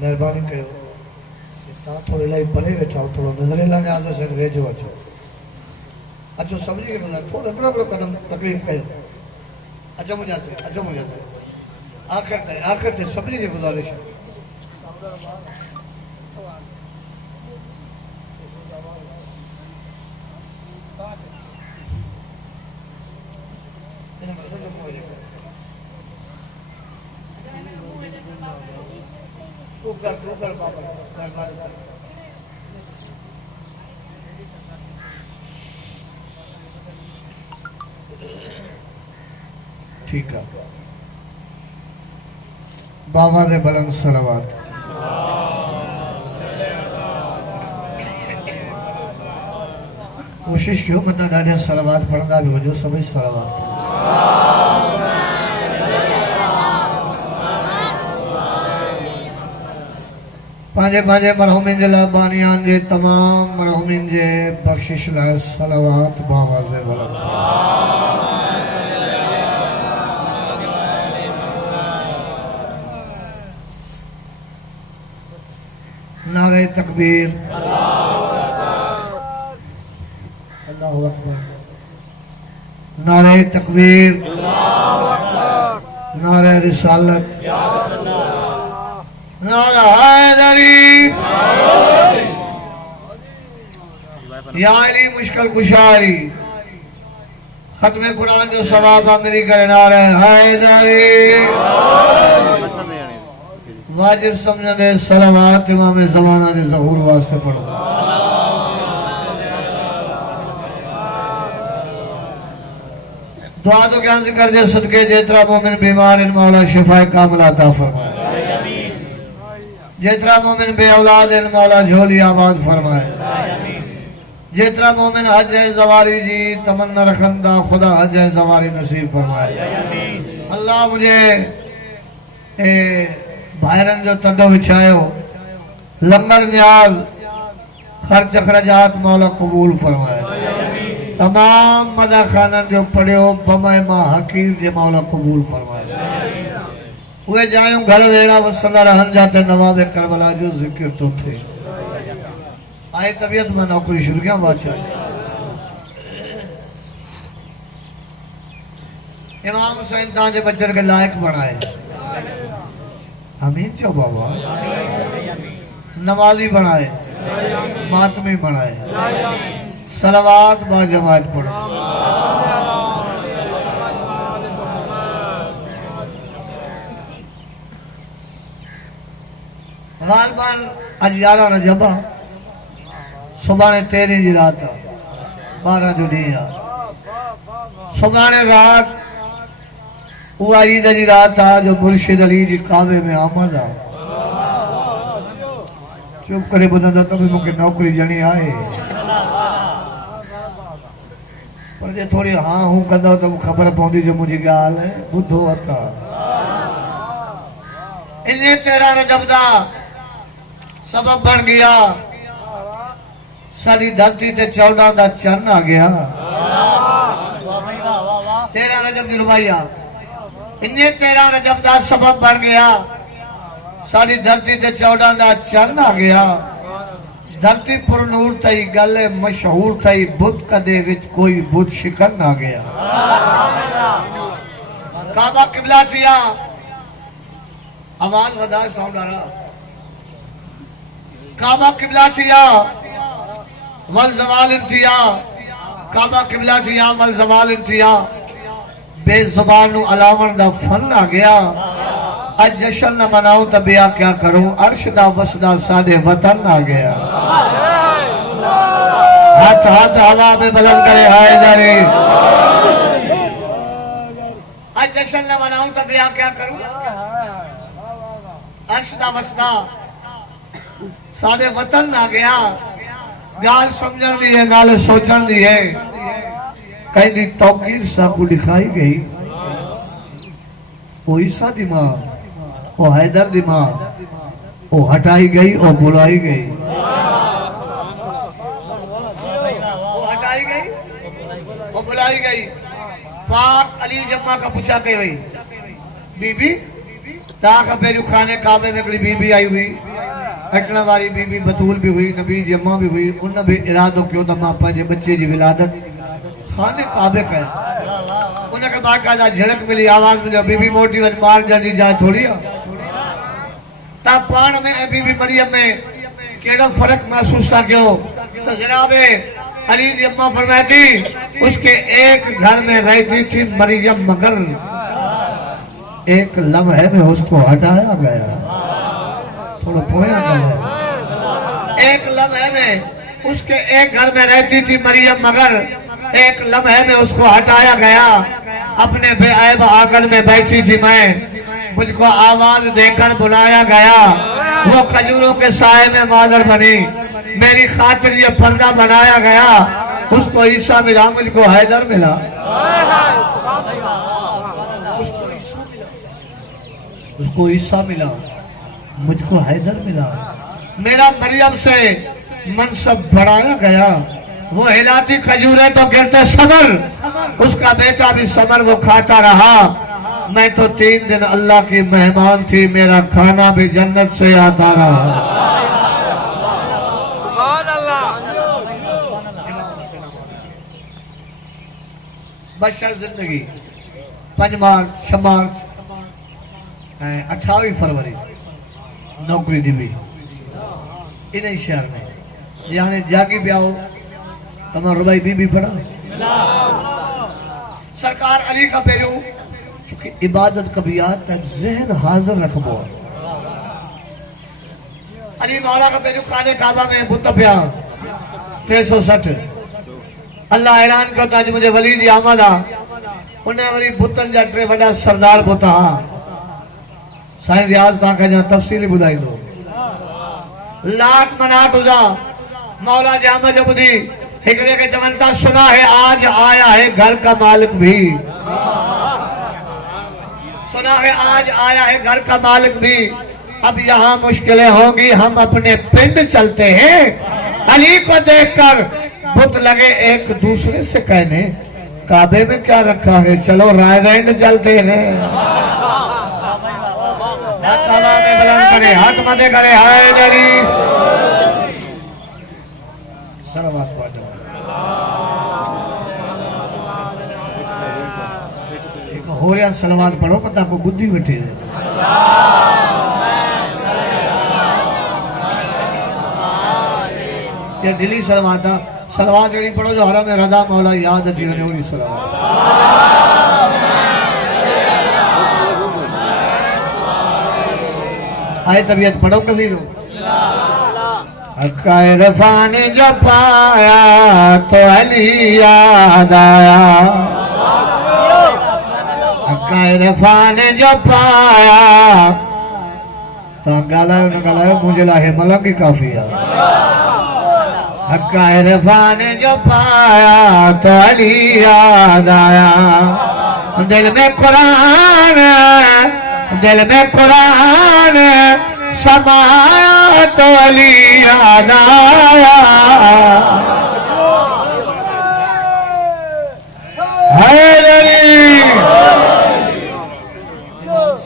मेहरबानी कयो तव्हां थोरो इलाही परे वेठा हो, थोरो नज़र लॻायो त साईं वेझो अचो अचो सभिनी खे गुज़ार थोरो हिकिड़ो हिकिड़ो कदम तकलीफ़ कयो अचो मुंहिंजा साईं अचो मुंहिंजा साईं आख़िर ते सभिनी खे गुज़ारिश तू कर बाबा मेहरबानी कर ठीक है बाबा से बुलंद सलावत कोशिश कयो मतलब ॾाढा सलावत पढ़ंदा बि हुजो सभई सलावत पंहिंजे पंहिंजे मरहुमिन जे लाइ बानियान जे तमाम मरहुमिन जे बख़्शिश लाइ सलावत बाबा से बुलंद नारे तकबीर अल्लाहु अकबर नारे तकबीर नारे रिसालत नारा हैदरी या अली मुश्किल कुशारी खत्म कुरान जो सवाब मेरी करे नारे हैदरी वाजिब समझे सलावत इमाम ज़माना के ज़हूर वास्ते पढ़ो दुआ तो क्या जिक्र जे सदके जेतरा मोमिन बीमार इन मौला शिफा कामिला अता फरमाए जेतरा मोमिन बे औलाद इन मौला झोली आबाद फरमाए जेतरा मोमिन हज ज़वारी जी तमन्ना रखंदा खुदा हज ज़वारी नसीब फरमाए अल्लाह मुझे भाइरन जो तंडो विछायो लंगर न्याज खर्च अखराजात मौला कबूल फरमाए तमाम मदा खानन जो पढ़ियो बमय मां हकीर जे मौला कबूल फरमाए उहे जायूं घर वेड़ा वसंदा रहन जाते नवाब करबला जो जिक्र तो थे आए तबीयत में नौकरी शुरू किया बादशाह इमाम हुसैन तां जे बच्चन के लायक बनाए आमीन चो बाबा नमाजी बनाए मातमी बनाए सलावत बा जमात पढ़ो गालबान अज 11 रजब सुभाणे 13 जी रात 12 जो ॾींहुं आहे सुभाणे रात उहा ईद जी रात आहे जो मुर्शिद अली जी काबे में आमद आहे चुप करे ॿुधंदा त बि मूंखे नौकरी ॼणी आहे पर जे थोरी हाँ हूं कंदव त मूंखे ख़बर पवंदी जो मुंहिंजी ॻाल्हि ॿुधो अथव इन 13 रजब दा सबब बन गया सारी धरती ते 14 दा चंद आ गया 13 रजब की रुबाइया इन्हें 13 रजब का सबब बन गया सारी धरती ते 14 का चंद आ गया धरती पुर नूर थई गल मशहूर थई बुत कदे विच कोई बुत शिकन आ गया काबा किबला थिया आवाज वधा साउंड आ रहा काबा किबला थिया वल जवाल थिया काबा किबला थिया वल जवाल थिया बेजुबान अलावण दा फन आ गया आज जश्न न मनाऊं तो बिया क्या करूं अर्श दा वसदा साडे वतन आ गया हाथ हाथ हवा में बुलंद करे हाय जारे आज जश्न न मनाऊं तो बिया क्या करूं अर्श दा वसदा साडे वतन आ गया गाल समझण दी है गाल सोचण दी है कहीं तौकीर साकू दिखाई गई वो ईसा दी मां वो हैदर दी मां वो हटाई गई और बुलाई गई वो हटाई गई वो बुलाई गई पाक अली जम्मा का पूछा के गई बीबी ताक पेरू खाने काबे में हिकिड़ी बीबी आई हुई अचण वारी बीबी बतूल भी हुई नबी जी अम्मा भी हुई उन भी इरादो कयो त मां पंहिंजे बच्चे जी विलादत खाने काबे कया उनखे बाक़ायदा झड़क मिली आवाज में बीबी मोटी वञ ॿार जल्दी जाए थोड़ी ता पाण में ऐं बीबी मरियम में केड़ो फर्क महसूस था कयो तो जनाबे अली जी अम्मा फरमाती उसके एक घर में रहती थी मरियम मगर एक लम्हे में उसको हटाया गया थोड़ा पोया गया एक लम्हे में उसके एक घर में रहती थी मरियम मगर एक लम्हे में उसको हटाया गया अपने बेऐब आंगन में बैठी थी मैं मुझको आवाज देकर बुलाया गया वो खजूरों के साए में मादर बनी मेरी खातिर ये पर्दा बनाया गया उसको ईसा मिला मुझको हैदर मिला उसको ईसा मिला मुझको हैदर मिला मेरा मरियम से मनसब बढ़ाया गया वो हिलाती खजूरें तो गिरते समर उसका बेटा भी समर वो खाता रहा मैं तो 3 दिन अल्लाह की मेहमान थी मेरा खाना भी जन्नत से आता रहा बशर जिंदगी 5 मार्च 6 मार्च 28 फरवरी नौकरी दी इन शहर में जे हाणे जागी पिया हो तमाम रुबाई बीबी पढ़ा सरकार अली का पहिरियों चूंकि इबादत कबियात तक जहन हाजिर रखबो अली मौला का पहिरियों खाने काबा में बुत पिया 360 अल्लाह ऐलान करता अज मुझे वली जी आमद आ उन वरी बुतन जा 3 वडा सरदार बुता साईं रियाज ता का तफसीली बुधाइंदो लात मनात उजा मौला जी आमद बुधी हिकड़े के जमनता सुना है आज आया है घर का मालिक भी सुना है आज आया है घर का मालिक भी अब यहाँ मुश्किलें होंगी हम अपने पिंड चलते हैं अली को देखकर बुत लगे एक दूसरे से कहने काबे में क्या रखा है चलो रायगंज चलते हैं में बुलंद करे हाथ मदे करे हाय दरी सरवास बात हो रहा सलवात पढ़ो पता को बुद्धि बैठे क्या दिली सलवात सलवात जड़ी पढ़ो जो हर में रदा मौला याद अची वने ओड़ी सलवात आए तबीयत पढ़ो कसी दो हक्का रफ़ा ने जो पाया तो अली याद आया हक्का रफ़ा ने जो पाया तो गालायो मुझे लाहे मलंग काफी है हक्का रफ़ा ने जो पाया तो अली याद आया दिल में कुरान समाया तो अली याद आया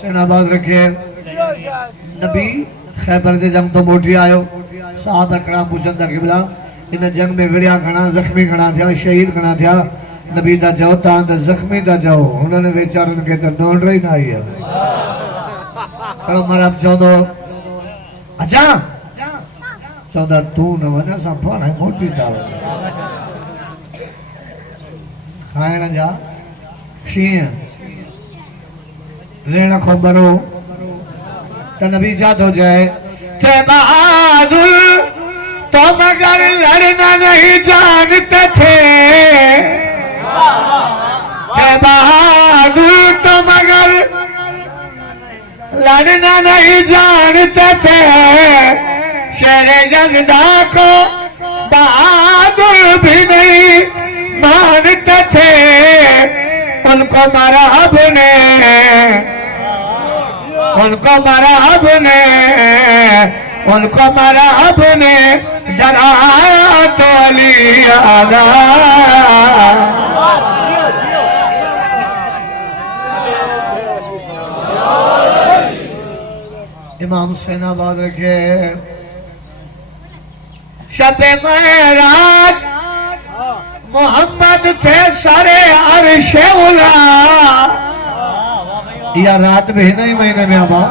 सेनाबाद रखे नबी खैबर दे जंग तो मोटी आयो साहब अकराम पूछन था किबला इन जंग में विड़िया घना जख्मी घना थिया शहीद घना थिया नबी दा जाओ ता जख्मी दा जाओ उन्होंने बेचारन के तो नोड़ रही ना आई है चलो मरब चौदो अच्छा चौदह तू न वना सा पाण मोटी दाल खाइण जा शीं रेण खबरो त नबी जा तो जाए थे बहादुर तो मगर लड़ना नहीं जानते थे थे बहादुर तो मगर लड़ना नहीं जानते थे शेरे जगदा को बहादुर भी नहीं मानते थे उनको मरहब ने डराया तो अली याद इमाम हुसैनाबाद रखे शबे महराज मोहम्मद थे सारे अरशे उला या रात में नहीं महीने में आबा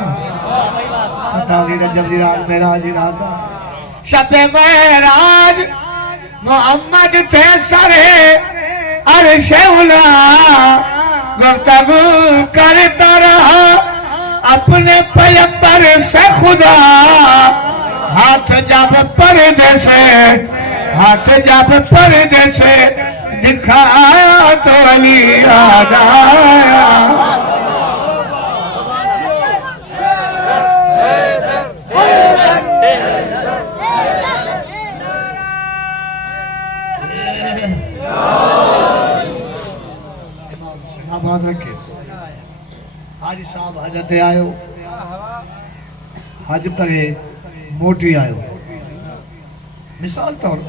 जब रात महराज रात शबे महराज मोहम्मद थे सारे अरशे उला गुफ्तगू करता रहा अपने पैगंबर से खुदा हाथ जब पर्दे से दिखाया तो अली याद आया बात रखे हाजी साहब हज ते आयो हज करे मोटी आयो मिसाल तौर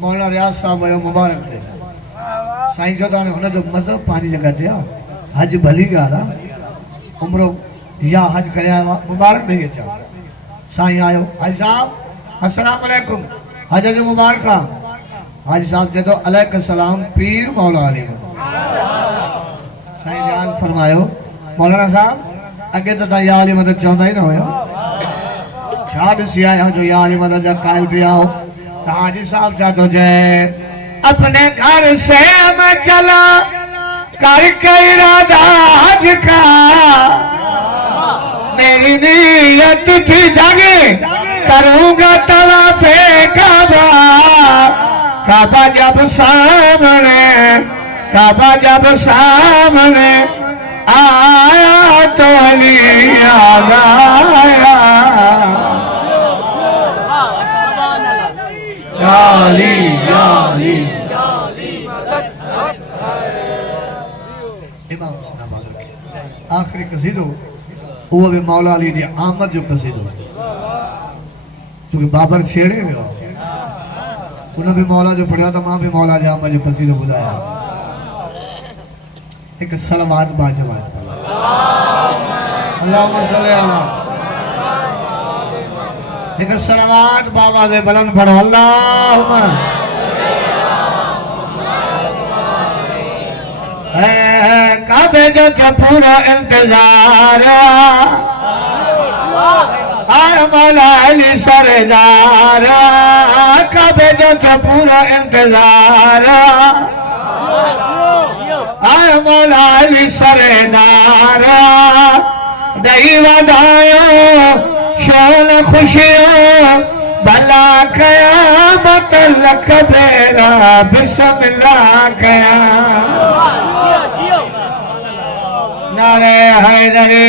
मौलाना रियाज साहब आयो मुबारक थे साईं चौधा ने हुन जो मज़हब पानी जगह ते हज भली ॻाल्हि आहे उम्रो या हज करे आयो मुबारक ॾेई अचां साईं आयो हाजी साहब अस्सलाम वालेकुम हज जो मुबारक आहे हाजी साहब चए थो अलैकुम सलाम पीर मौला अली साईं ध्यान फरमायो मौलाना साहब अगे तो या अली मदद चवंदा ही न हुयो छा ॾिसी आया जो या अली मदद जा क़ाइल थी आओ तो हाजी साहब छा थो चए अपने घर से मैं चला करके इरादा हज का मेरी नीयत थी जगे करूंगा तवाफे काबा काबा जब सामने आया तो अली याद आया याली याली इमाम हुसैन आखिरी कसीदो वो भी मौला अली जी आमद जो कसीदो क्योंकि बाबर छेड़े वियो उन भी मौला जो पढ़ियो तो मां भी मौला जी आमद जो कसीदो ॿुधाया एक सलवात बाजवात अल्लाहुम्मा सल्ली अला एक सलवात बाबा से बुलंद पढ़ो अल्लाहुम्मा काबे जो पूरा इंतजार आय मौला अली सरदार काबे जो पूरा इंतजार आय मौला अली सरदार दही वधायो शोन खुशियों भला कयामत लख बेरा बिस्मिल्लाह कया नारे हैदरी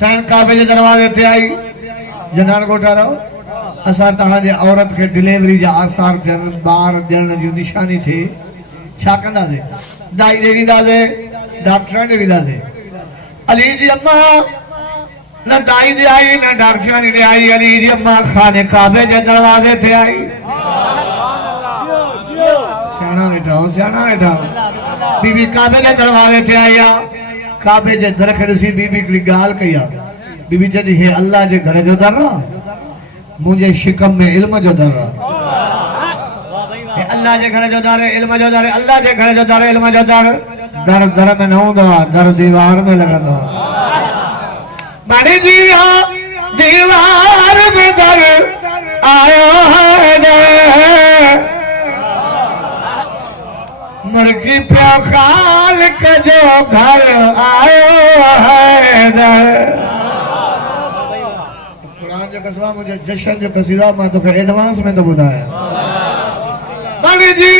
सन काबे जे दरवाजे ते आई जनान कोठा रहो असां तहां जे औरत के डिलीवरी जा आसार थियन बार ॾियण जी निशानी थे छा कंदासीं दाई ॾेई ॾींदासीं डॉक्टर ॾेई ॾींदासीं अली जी अम्मा न दाई ॾे आई न डॉक्टर ॾे आई अली जी अम्मा खाने काबे जे दरवाजे ते आई सियाणा वेठा बीबी काबे जे दरवाजे ते आई आहे काबे जे दर खे ॾिसी बीबी हिकिड़ी ॻाल्हि कई आहे बीबी चई हे अल्लाह जे घर जो दर आहे मुझे शिकम में इल्म जो दर अल्लाह जे घर जो दर इल्म जो दर अल्लाह जे घर जो दर इल्म जो दर दर दर में न हूंदो आहे दर दीवार में लॻंदो आहे बड़ी जी दीवार में दर आयो है मुर्गी प्यो खालिक जो घर आयो है दर जो कसवा मुझे जशन जो कसीदा मैं तो एडवांस में तो बुधाया बड़ी जी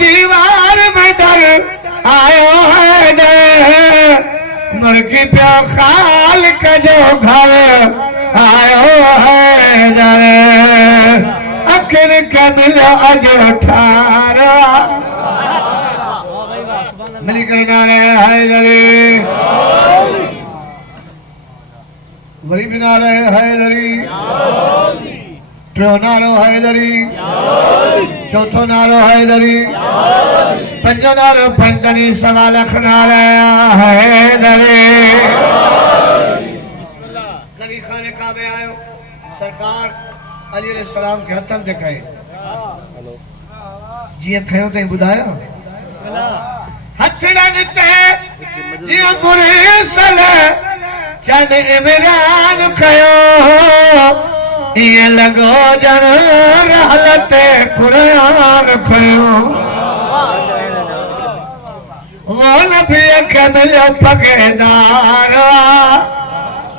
दीवार में दर आयो है दर मुर्गी प्यो खालिक जो घर आयो है दर अखिल के मिलो अजो ठारा मिली करना रे हैदरी वरी भी नारे हैदरी ट्रो नारो हैदरी चौथो नारो हैदरी पंजनार पंजनी सवा लख नाराया है दरे कभी खाने काबे आयो सरकार अली अलैहि सलाम के हथन दिखाए जी खयो ते बुधाया हथड़ा निते ये मुरसल चन इमरान खयो ये लगो जन रहलते कुरान खयो वो नबी के मिलो पगेदार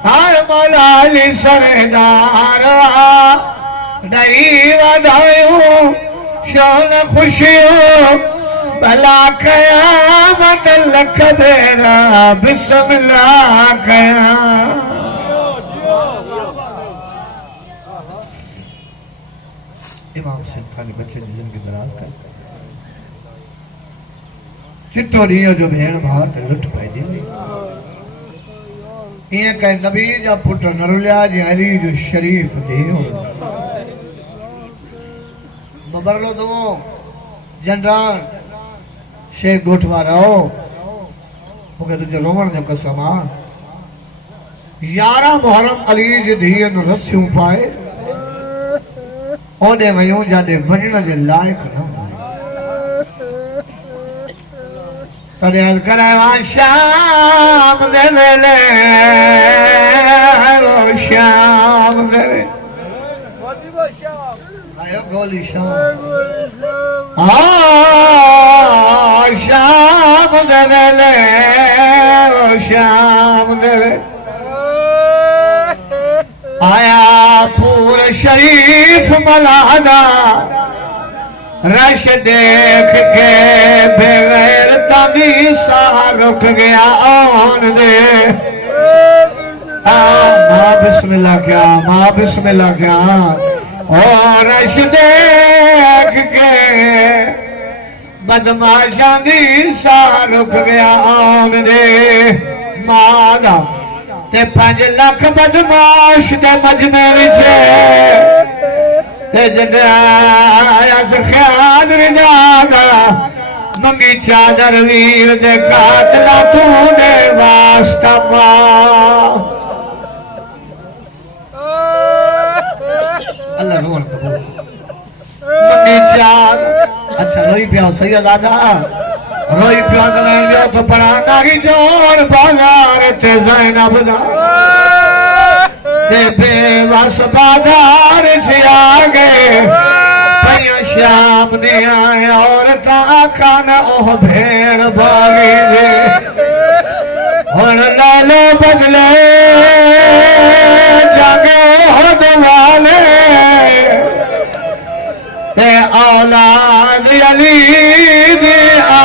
हाय मौला अली सरदार दई वधायो शान खुशियों भला कयामत लख बेरा बिस्मिल्लाह कया इमाम से खाली बच्चे जिंदगी दराज कर चिट्टो ॾींहुं जो भेण भाउ ते लुट पइजी ईअं कंहिं नबी जा पुट न रुलिया जीअं अली जो शरीफ़ देव बबरलो दो जनरल शेख गोठवा रहो मूंखे तुंहिंजे रोवण जो कसम आहे 11 मुहर्रम अली जी धीअ न रसियूं पाए ओॾे वयूं जाॾे वञण जे लाइक़ न तॾहिं करायो शाम दे वेले शाम दे आयो गोली शाम शाम दे वेले शाम दे आया पूर शरीफ मलाना रश देख के बगैर तभी सा रुक गया आन दे माँ बिस्मिल्लाह क्या माँ बिस्मिल्लाह क्या और रश देख के बदमाशा दी सा रुक गया आन दे मादा ते 5 लाख बदमाश दे मजमे विच ख्याल रिजादा मंगी चादर वीर दे कातला तूने वास्ता अल्लाह रोन कबूल मंगी चादर अच्छा रोई पिया सही दादा रोई पिया गयो तो पड़ा नागी जोर बाजार ते ज़ैनब दा बेवस बाजार से आ गए भैया शाम दिया औरत खान ओह भेड़ बागी दे हुन लालो बदले जागे हो वाले ते औलाद अली दे आ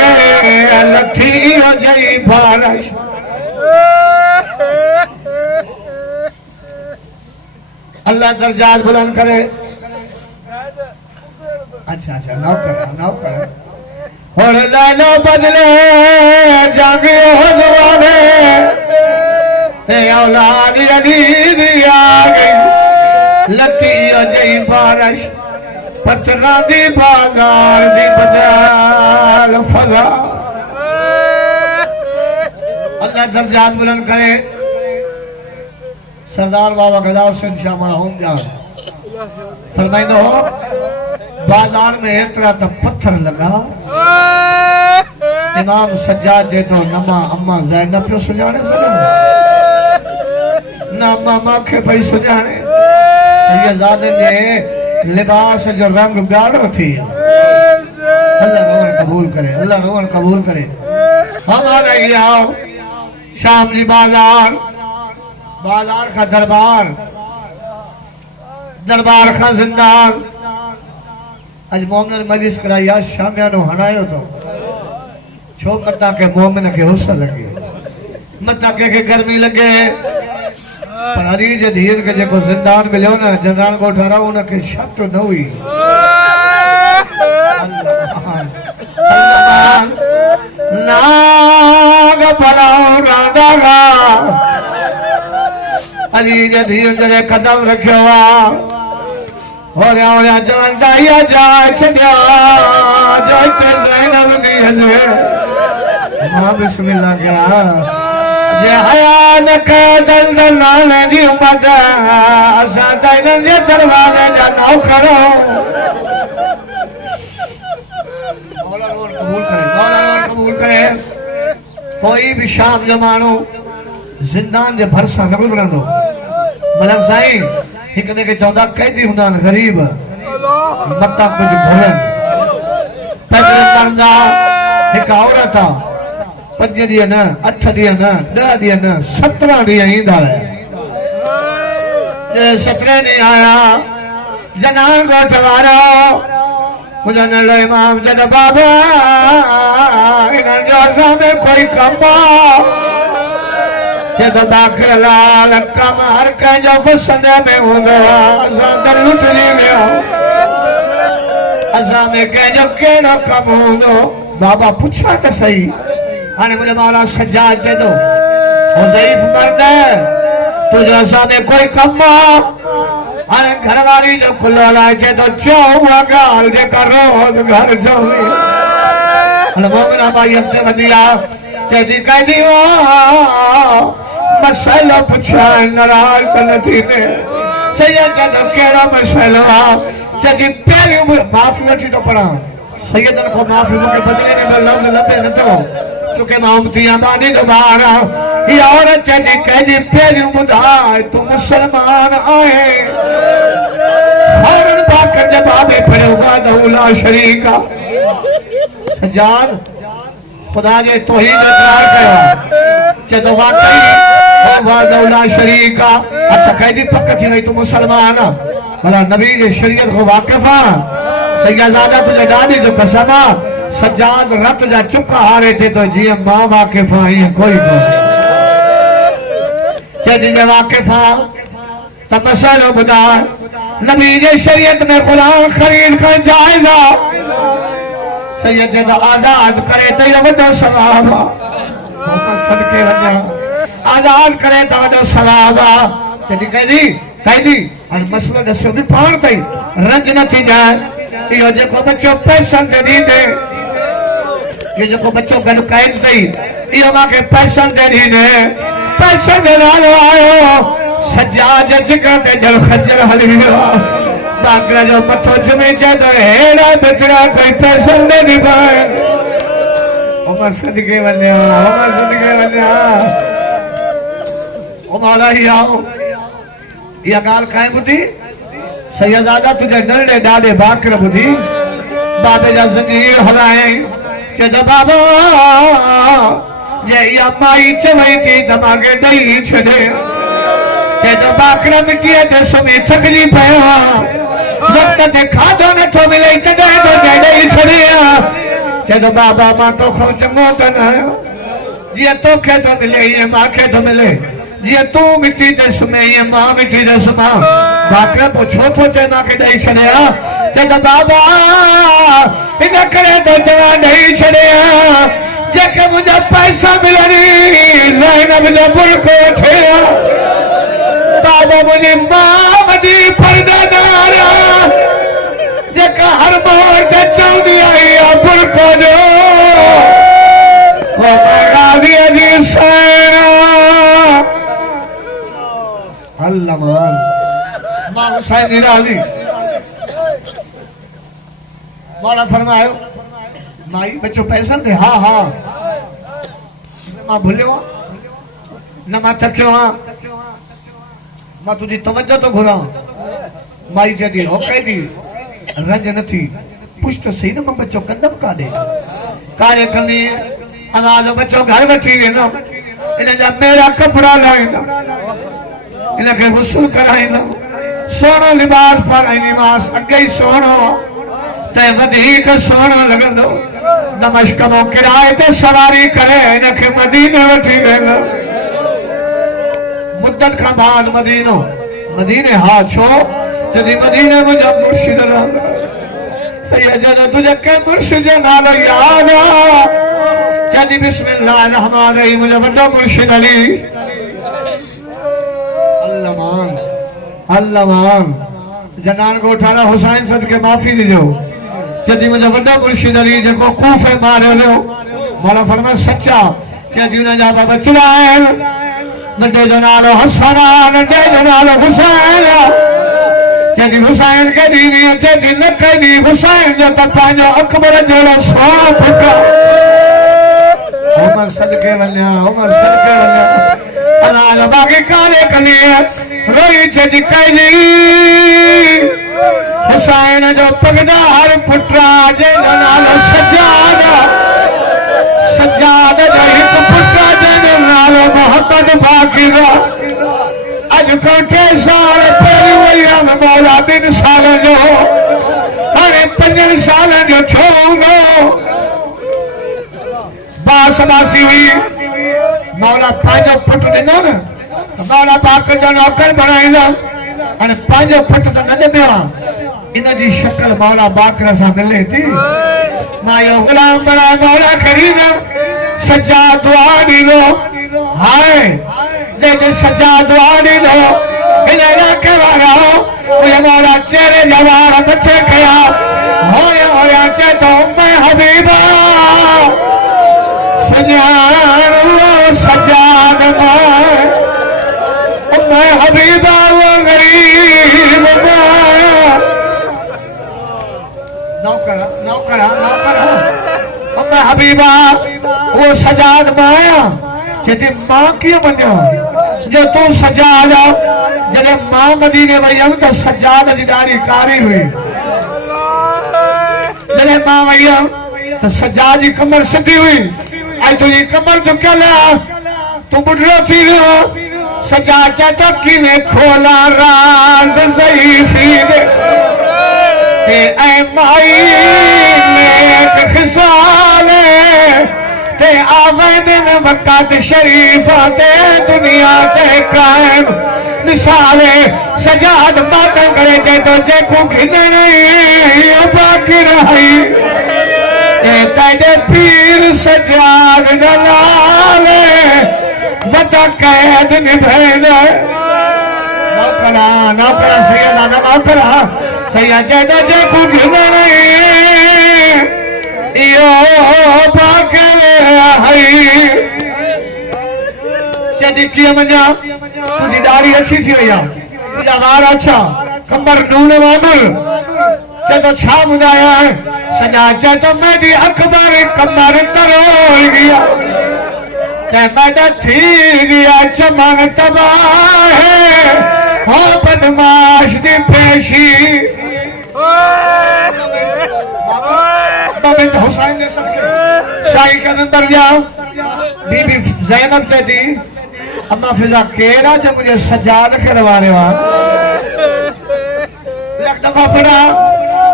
गए लठी हो जई बारिश अल्लाह दर्जात बुलंद करे अच्छा अच्छा नौकर और लालो बदले जागे हो दुआरे ते औलाद अली दी आ गई लती अजई बारिश पत्थरां दी बाजार दी बदल फजा अल्लाह दर्जात बुलंद करे सरदार बाबा गदा हुसैन शाह मरहूम जान फरमाइंदो हो बाजार में एतरा त पत्थर लगा इमाम सज्जाद जे तो नमा अम्मा ज़ैनब पे सुजाने ना मामा के भाई सुजाने सैयदादे ने लिबास जो रंग गाढ़ो थी अल्लाह रोन कबूल करे अल्लाह रोन कबूल करे हम आ रहे आओ शाम जी बाजार का दरबार का जिंदान अज मोमिन मजलिस कराया शामिया नो हणायो तो छो मता के मोमिन के हुस्स लगे मता के गर्मी लगे पर अली जे धीर के जेको जिंदान मिलियो ना जनरल गोठारा उनके शक तो न हुई नाग भलाओ राधा अली जे धीर जरे कदम रखियो और जानता या जा छड़िया जो ज़ैनब दी हज़रत मां बिस्मिल्लाह क्या जे हया न कदल नाल दी उम्मत असा तैन दे दरवाजे जा नौकरो मौला कबूल करे कोई भी शाम जो मानो जिंदान जे भरसा न गुजरंदो मलक साईं एक ने के 14 कैदी हुंदा गरीब मत्ता कुछ भरन पगले करंदा एक औरत 5 ॾींहं न 8 ॾींहं न 10 ॾींहं न 17 ॾींहं ईंदा रहे जे 17 ॾींहं आया जनान गोठ वारा मुझे नलो इमाम जद बाबा इन्हनि जो असां में कोई कम जब बाखर लाल कम हर कंहिंजो गुस्संदे में हूंदो असां त लुटजी विया असां में कंहिंजो कहिड़ो कम हूंदो बाबा पुछा त सही हाणे मुंहिंजो मौला सज्जाद चए थो हो ज़ईफ़ मर्द तुंहिंजो असां में कोई कम हाणे घरवारी जो खुलो लाइ चए थो चओ उहा ॻाल्हि जेका रोज़ घर चवंदी हाणे मोमिना बाई अॻिते वधी आहे चए थी कहंदी मसइलो पुछा नाराज़ त न थींदे सही चए थो कहिड़ो मसइलो आहे चए थी पहिरियों माफ़ी नथी थो पढ़ां सैयदनि खां माफ़ी मूंखे बदिले में लफ़्ज़ लभे नथो चुके मां उमती आबादी जो ॿार आहियां इहा औरत चए थी कंहिंजी पहिरियों ॿुधाए तूं मुसलमान आहे फौरन बाकर जवाबे पढ़ियो वहदहू ला शरीक सज्जाद खुदा जे तौहीद जो इक़रार कयो चए थो वाकई हो वहदहू ला शरीक अच्छा कहदी पक थी वई तूं मुसलमान भला नबी जे शरीयत को वाक़िफ़ आहे सैयदादा तुझे ॾाॾी जो कसम आहे सज्जाद रत जा चुका हारे थे तो जीअं मां वाक़िफ़ आई कोई चए थी वाक़िफ़ आहे त मसइलो ॿुधाए नबी जे शरीयत में क़ुरान ख़रीद करणु जाइज़ आहे सैयद चए थो आज़ाद करे त इहो वॾो सवाब आहे सदके वञा आज़ाद करे त वॾो सवाब आहे चए थी कहदी हाणे मसइलो ॾसियो बि पाण ताईं रंज न थी जाए इहो जेको बच्चो पैसनि ते ॾींदे ये जो बच्चों गॾु क़ैद अथई इहो मूंखे पैसनि ते ॾींदे पैसनि जो नालो आयो सज्जाद जे जिगर ते ॼण खंजर हली वियो बाकर जो मथो चुमी चए थो हेड़ा बेचड़ा कोई पैसनि ते निभाए उमर सदके वञा ओ मौला ही आओ इहा ॻाल्हि कांई ॿुधी सैयदादा तुंहिंजे नंढे ॾाॾे बाकर ॿुधी बाबे जा ज़ंजीर हलाए चए थो बाबा जे इहा माई चवई थी त मूंखे ॾेई छॾे चए थो बाकर मिटीअ ते सुम्ही थकिजी पियो वक़्त ते खाधो नथो मिले तॾहिं तो ॾेई छॾे चए थो बाबा मां तोखां चङो त न आहियां जीअं तोखे थो मिले ईअं मूंखे थो मिले जीअं तूं मिटी ते सुम्हे ईअं मां मिटी ते सुम्हां बाकर पोइ छो थो चए मूंखे ॾेई छॾे चए थो बाबा इन करे तो चवां ॾेई छॾे जेके मुंहिंजा पैसा मिलनि ज़ैनब जो बुरको वठे बाबा मुंहिंजी मां वॾी परदादार जेका हर मोड़ ते चवंदी आई आहे बुरको ॾियो गाज़ीअ जी सैन अल्लाह मां हुसैन निराली मौला फरमायो माई बच्चो पैसा थे हाँ मां भूलियो न मां थकियो मां तुझी तवज्जो तो घुरा माई चई हो कैदी रंज न थी पुछ तो सही न मां बच्चो कंदम काॾे कंदी अनाज बच्चो घर वठी वेंदम इन जा मेरा कपड़ा लाईंदम इनखे गुस्ल कराईंदम सोनो लिबास पाराईंदीमास अॻे ई सोनो ते वधीक सोनो लॻंदो दमश्क मां किराए ते सवारी करे इनखे मदीने वठी वेंदो मुद्दत खां बाद मदीने हा छो जॾहिं मदीने मुंहिंजा मुर्शिद रहंदा सैयद तुझे के मुर्शिद जो नालो याद आहे चई बिस्मिल्लाह रहमान रहीम मुंहिंजो वॾो मुर्शिद अली जनान को उठारा हुसैन सद के माफ़ी दीजो जदी मुझे वड्डा मुर्शिद अली जेको कूफे मारियो लियो मौला फरमाए सच्चा जदी उन जा बाबा चुलाएल नंढे जो नालो हसन नंढे जो नालो हुसैन जदी हुसैन के दीनी अचे दी न कदी हुसैन जो त पंहिंजो अकबर जहिड़ो सोनो पुट उमर सदके वञा अल्लाह जो बाक़ी काने कनी रोई छॾी कई हुसैन जो पगदार पुट्रा जंहिंजो नालो सज्जाद जो हिकु पुट्रा जंहिंजो नालो मोहम्मद बाक़िर अॼु खां 3 साल पहिरीं वई हुयमि मौला 2 साल जो हाणे 5 साल जो छो हूंदो बास बासी हुई मौला पंहिंजो पुटु ॾिनो न मौला पाक जो नौकर बणाईंदो हाणे पंहिंजो पुटु त न ॾिनो आहे इन जी शक्ल मौला बाकर सां मिले थी मां इहो गुलाम बणा मौला ख़रीदम सच्चा दुआ ॾींदो हाय जंहिंखे सच्चा दुआ ॾींदो हिन इलाइक़े वारा मुंहिंजे मौला चेहरे जा वार मथे कया होया चए थो उम्मे हबीबा सुञाणो सजाद मां उम्मे हबीबा वो गरीब मां नौकरा उम्मे हबीबा वो सजाद माया चेती मां कीअं मञो जो तूं सजाद जॾहिं मां मदीने वई हुयमि त सजाद जी ॾाढी कारी हुई जॾहिं मां वई हुयमि त सजाद जी कमर सिधी हुई ऐं तुंहिंजी कमर झुकियल आहे तूं बुढड़ो थी वियो सजाद चए थो कीअं खोला राज़ ज़ईफ़ी ते ऐं माई नेक ख़िसाल ते आवेद वक़्त शरीफ ते दुनिया ते कायम मिसाल सजाद मातम करे चए थो जेको घिनण बाक़ी रही ते तेरे पीर सजाद दलाल वदा कैद निभेंदे नौकरा सैयदा नौकरा सैयद चए जेको घिनण इहो बाक़ी रही चेती कीअं मञा तुंहिंजी ॾाढ़ी अच्छी थी वई आहे तुंहिंजा वार अच्छा कमर नून वांगुरु चए थो छा ॿुधाया सॼा चए थो मेरी अखबार कमर तरोड़ गया ते मैदा थी गया चमन तबाह हो बदमाश दी पेशी मिनट हुसैन ने सबके शाही के अंदर जाओ बीबी ज़ैनब चेती अम्मा फिजा केरा जो मुझे सजाद करवा रहे हो एक दफा पड़ा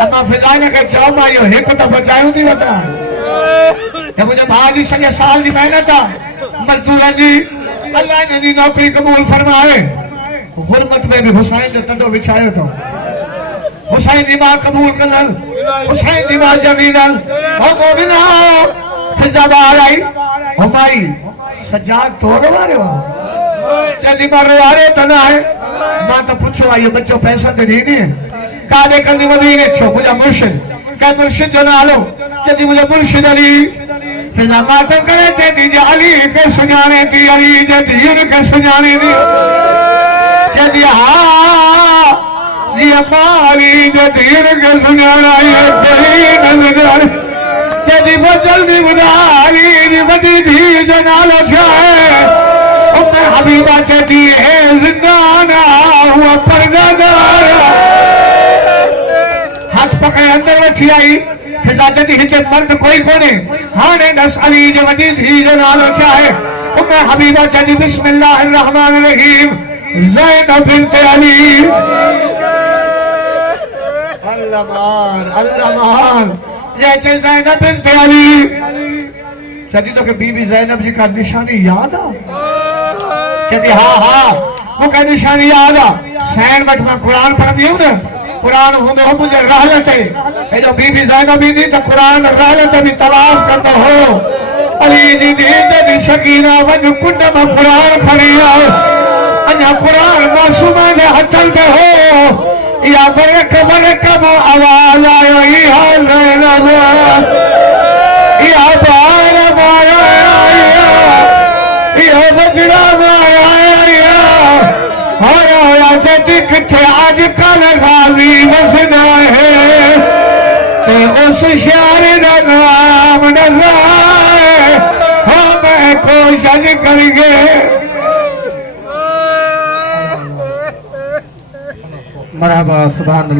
अम्मा फिजा ने के चो मां यो एक दफा चाहूं थी बता ये मुझे भाजी सॼे साल की मेहनत आहे मजदूर जी अल्लाह ने दी नौकरी कबूल फरमाए गुरबत में भी हुसैन ने तंडो विछायो तो हुसैन की मां कबूल कलन हुसैन की मां जमीनन हो मोमिना फिजा बाहर आई हो भाई सजाद तोड़ वारे हो चली मारे वारे तो ना है मां तो पूछो आई बच्चो पैसा दे दी नहीं काले करनी मदीने छो मुझे मुर्शिद क्या मुर्शिद जो नालो चली मुझे मुर्शिद अली फिजा मातम करे चेती जे अली के सुनाने थी अली जे धीर के सुनाने दी चली हां जी हमारी जो धीर के सुनाना ये तेरी नजर चली वो जल्दी बुधारी जी बड़ी धी जो नालो छाए उम्मे हबीबा चली है जिंदाना हुआ परदादार हाथ पकड़े अंदर बैठी आई फिजा चली हिते मर्द कोई कोने हाने दस अली जो बड़ी धी जो नालो छाए उम्मे हबीबा चली बिस्मिल्लाहिर रहमानिर रहीम ज़ैनब बिन्त अली अल्लाह मान जैसे ज़ैनब बिन्त अली चली तो के बीबी ज़ैनब जी का निशानी याद आ कहती हाँ वो का निशानी याद आ सैन बट में कुरान पढ़ दियो ना कुरान होंदो हो मुझे रहलत है जो बीबी ज़ैनब भी तो कुरान रहलत भी तवाफ करता हो अली जी दी शकीना वन कुंड में कुरान खड़ी आओ अन्या कुरान मासूमा ने हथल में हो या बरक कब आवाज आयो या बार माया या बजड़ा माया होया किथे अजकल गाजी बसदा है ते उस शार दा नाम नज़ार हो मैं कोशिश करके मरहबा सुभान